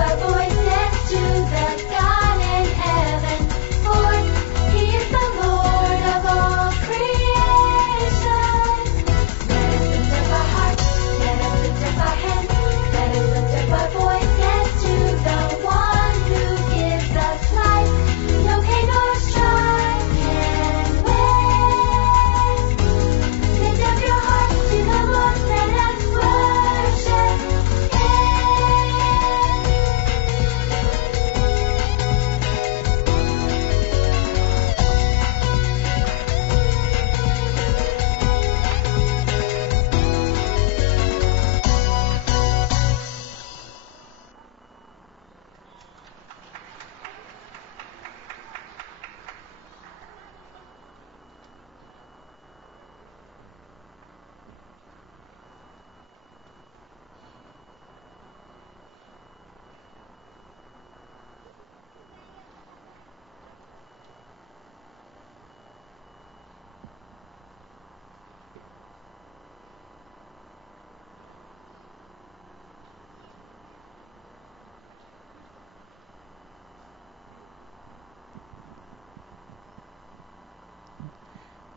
our voices to the God in heaven, for He is the Lord of all creation. Let us lift up our hearts, let us lift up our hands, let us lift up our voices to the one who gives us life. No pain or strife can win. Lift up your hearts to the Lord, let us worship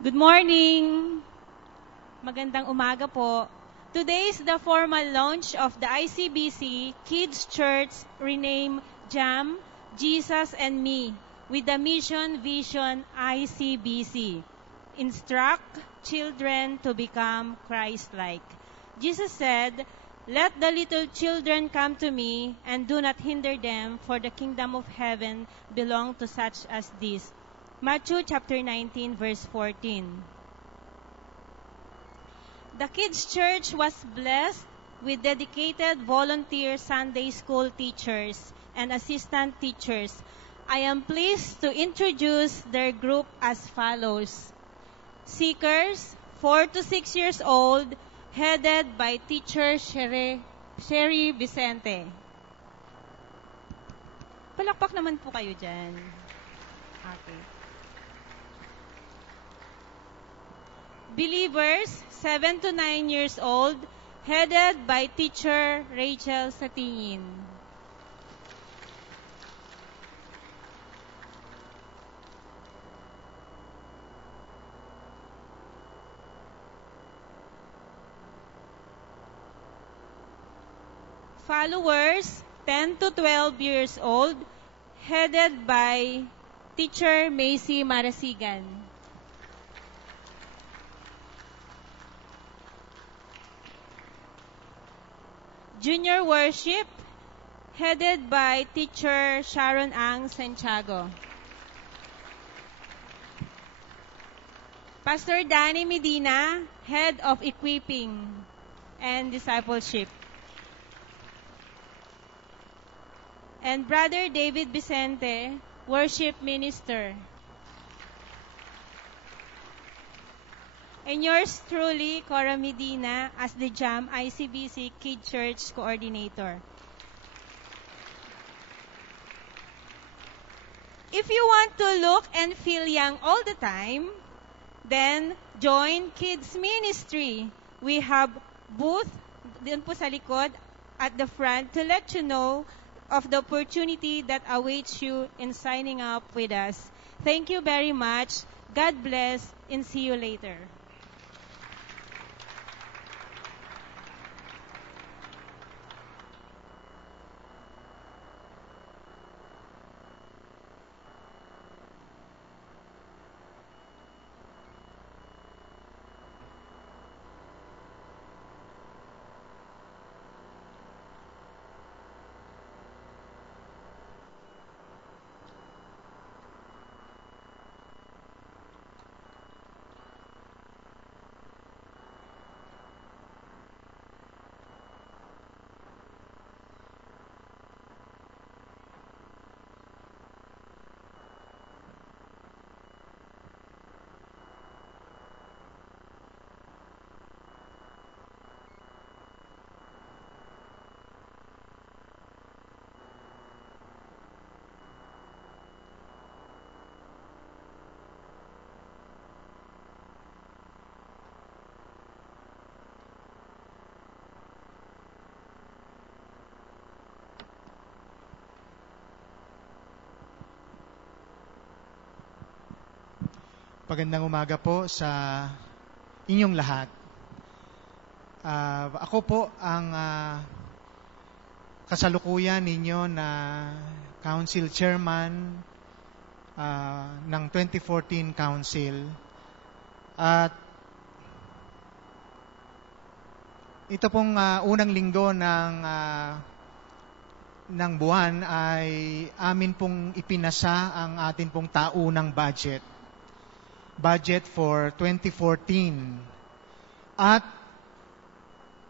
Good morning! Magandang umaga po. Today is the formal launch of the ICBC Kids Church renamed JAM, Jesus and Me, with the mission vision ICBC. Instruct children to become Christ-like. Jesus said, "Let the little children come to me, and do not hinder them, for the kingdom of heaven belong to such as these." Matthew chapter 19, verse 14. The Kids Church was blessed with dedicated volunteer Sunday school teachers and assistant teachers. I am pleased to introduce their group as follows. Seekers, 4 to 6 years old, headed by teacher Sherry Vicente. Palakpak naman po kayo dyan. Okay. Believers, 7 to 9 years old, headed by teacher Rachel Satingin. Followers, 10 to 12 years old, headed by teacher Macy Marasigan. Junior Worship, headed by teacher Sharon Ang Santiago. Pastor Danny Medina, head of equipping and discipleship. And Brother David Vicente, worship minister. And yours truly, Cora Medina, as the JAM ICBC Kid Church Coordinator. If you want to look and feel young all the time, then join Kids Ministry. We have booth dun po sa likod at the front to let you know of the opportunity that awaits you in signing up with us. Thank you very much. God bless and see you later. Pagandang umaga po sa inyong lahat. Ako po ang kasalukuyan ninyo na Council Chairman ng 2014 Council. At ito pong unang linggo ng buwan ay amin pong ipinasa ang atin pong taunang budget for 2014. At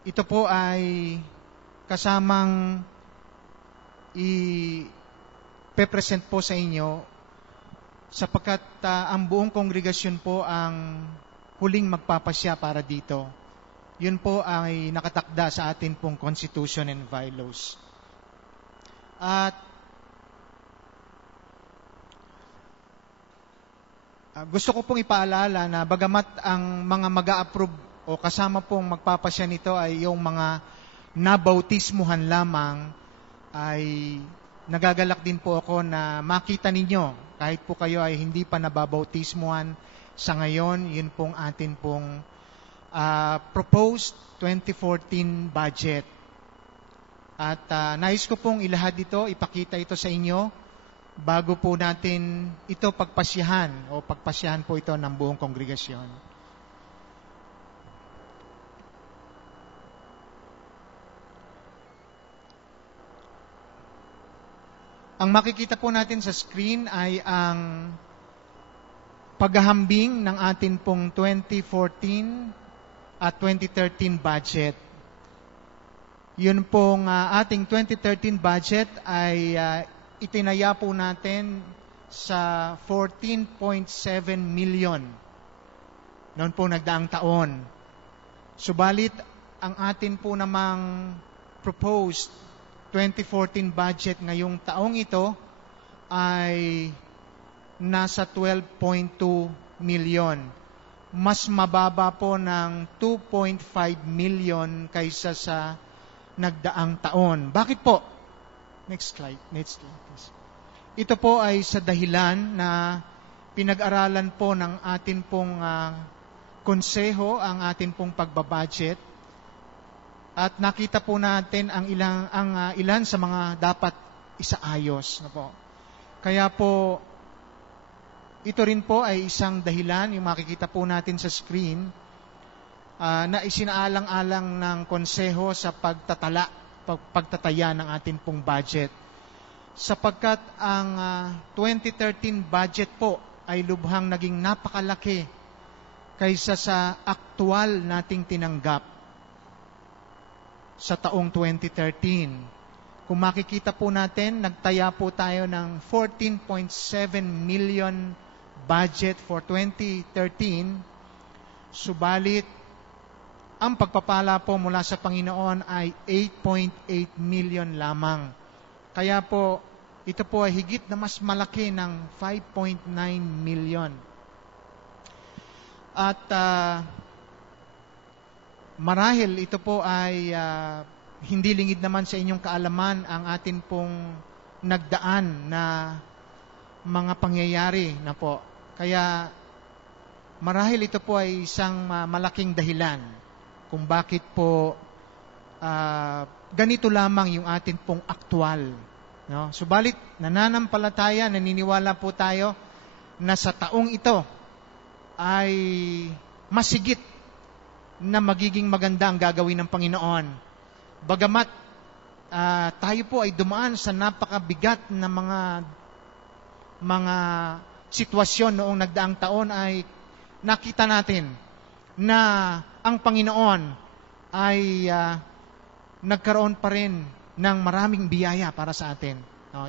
ito po ay kasamang i-present po sa inyo sapagkat ang buong kongregasyon po ang huling magpapasya para dito. Yun po ay nakatakda sa atin pong Constitution and Bylaws. At gusto ko pong ipaalala na bagamat ang mga mag-a-approve o kasama pong magpapasya nito ay yung mga nabautismuhan lamang, ay nagagalak din po ako na makita ninyo kahit po kayo ay hindi pa nababautismuhan sa ngayon, yun pong atin pong proposed 2014 budget. At nais ko pong ilahad ito, ipakita ito sa inyo bago po natin ito pagpasyahan po ito ng buong kongregasyon. Ang makikita po natin sa screen ay ang paghahambing ng atin pong 2014 at 2013 budget. Yun pong ating 2013 budget ay itinaya po natin sa 14.7 million noon po nagdaang taon. Subalit, ang atin po namang proposed 2014 budget ngayong taong ito ay nasa 12.2 million. Mas mababa po ng 2.5 million kaysa sa nagdaang taon. Bakit po? Next slide, please. Ito po ay sa dahilan na pinag-aralan po ng atin pong konseho ang atin pong pagbabudget at nakita po natin ang ilan sa mga dapat isaayos na po. Kaya po ito rin po ay isang dahilan, yung makikita po natin sa screen, na isinaalang-alang ng konseho sa pagtataya ng ating pong budget. Sapagkat ang 2013 budget po ay lubhang naging napakalaki kaysa sa aktual nating tinanggap sa taong 2013. Kung makikita po natin, nagtaya po tayo ng 14.7 million budget for 2013, subalit ang pagpapala po mula sa Panginoon ay 8.8 million lamang. Kaya po, ito po ay higit na mas malaki ng 5.9 million. At marahil ito po ay hindi lingid naman sa inyong kaalaman ang atin pong nagdaan na mga pangyayari na po. Kaya marahil ito po ay isang malaking dahilan kung bakit po ganito lamang yung atin pong aktual. No? Subalit, nananampalataya, naniniwala po tayo na sa taong ito ay masigit na magiging maganda ang gagawin ng Panginoon. Bagamat tayo po ay dumaan sa napakabigat na mga sitwasyon noong nagdaang taon, ay nakita natin na ang Panginoon ay nagkaroon pa rin ng maraming biyaya para sa atin.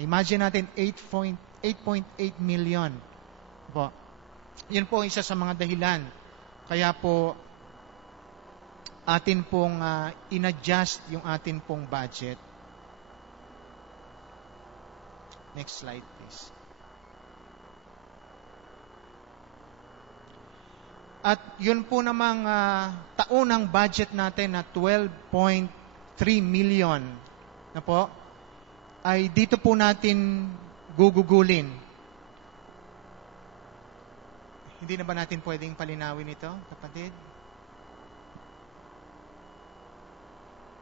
Imagine natin 8.8 million. Po. Yan po isa sa mga dahilan. Kaya po atin pong in-adjust yung atin pong budget. Next slide, please. At yun po namang taunang budget natin na 12.3 million na po, ay dito po natin gugugulin. Hindi na ba natin pwedeng palinawin ito, kapatid?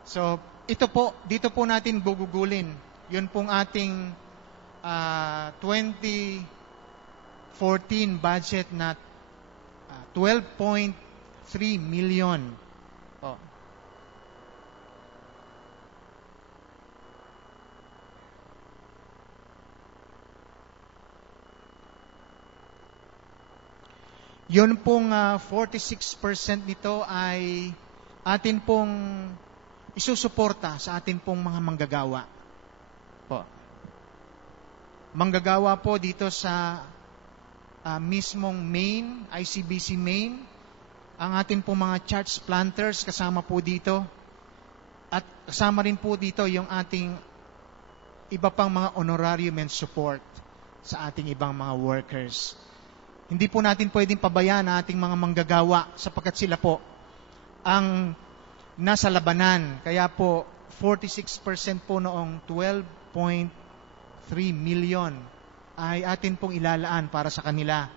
So, dito po natin gugugulin. Yun pong ating 2014 budget na 12.3 million. Po. Yun pong 46% nito ay atin pong isusuporta sa atin pong mga manggagawa. Po. Manggagawa po dito sa mismong Maine, ICBC Maine, ang atin pong mga church planters kasama po dito. At kasama rin po dito yung ating iba pang mga honorarium and support sa ating ibang mga workers. Hindi po natin pwedeng pabayaan ang ating mga manggagawa sapagkat sila po ang nasa labanan. Kaya po, 46% po noong 12.3 million ay atin pong ilalaan para sa kanila.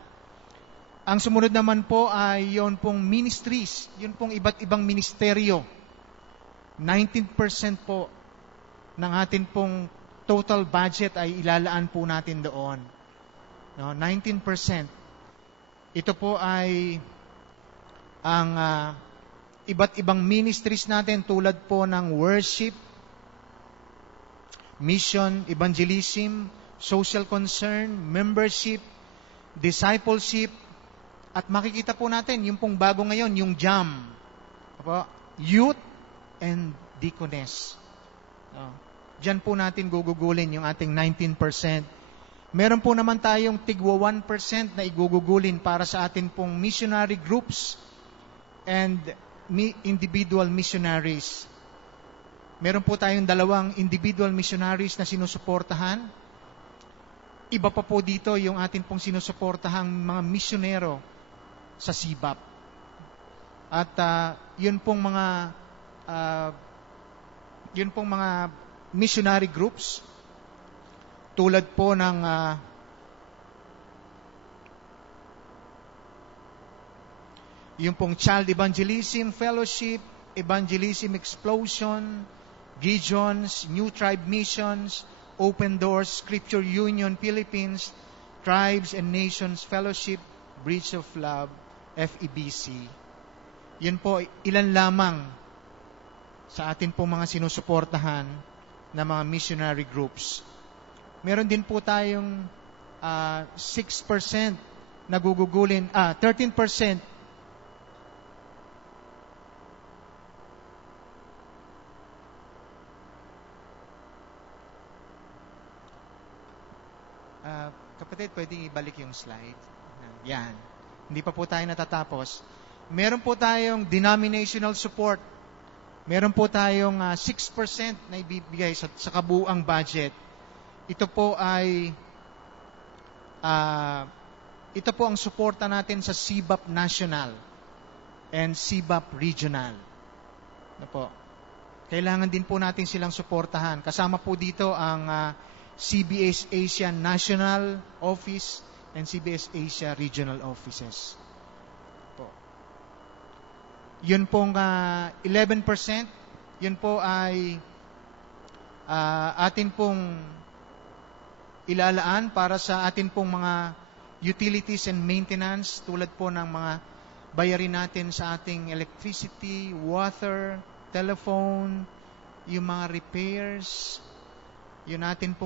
Ang sumunod naman po ay yon pong ministries, yun pong iba't ibang ministeryo. 19% po ng atin pong total budget ay ilalaan po natin doon. No, 19%. Ito po ay ang iba't ibang ministries natin tulad po ng worship, mission, evangelism, social concern, membership, discipleship, at makikita po natin yung pong bago ngayon, yung JAM, youth and deaconess. Diyan po natin gugugulin yung ating 19%. Meron po naman tayong tigwa 1% na igugugulin para sa atin pong missionary groups and individual missionaries. Meron po tayong 2 individual missionaries na sinusuportahan. Iba pa po dito yung atin pong sinusuportahang mga misyonero sa SIBAP. At yun pong mga missionary groups tulad po ng yung pong Child Evangelism Fellowship, Evangelism Explosion, Gideons, New Tribe Missions, Open Doors, Scripture Union Philippines, Tribes and Nations Fellowship, Bridge of Love, FEBC. Yun po, ilan lamang sa atin po mga sinusuportahan na mga missionary groups. Meron din po tayong 6% na gugugulin, 13% kapatid, pwedeng ibalik yung slide. Yan. Hindi pa po tayo natatapos. Meron po tayong denominational support. Meron po tayong 6% na ibibigay sa kabuuang budget. Ito po ang suporta natin sa SIBAP National and SIBAP Regional. Ano po? Kailangan din po natin silang suportahan. Kasama po dito ang CBS Asia National Office and CBS Asia Regional Offices. Po. Yun pong 11%, yun po ay atin pong ilalaan para sa atin pong mga utilities and maintenance tulad po ng mga bayarin natin sa ating electricity, water, telephone, yung mga repairs, yun natin pong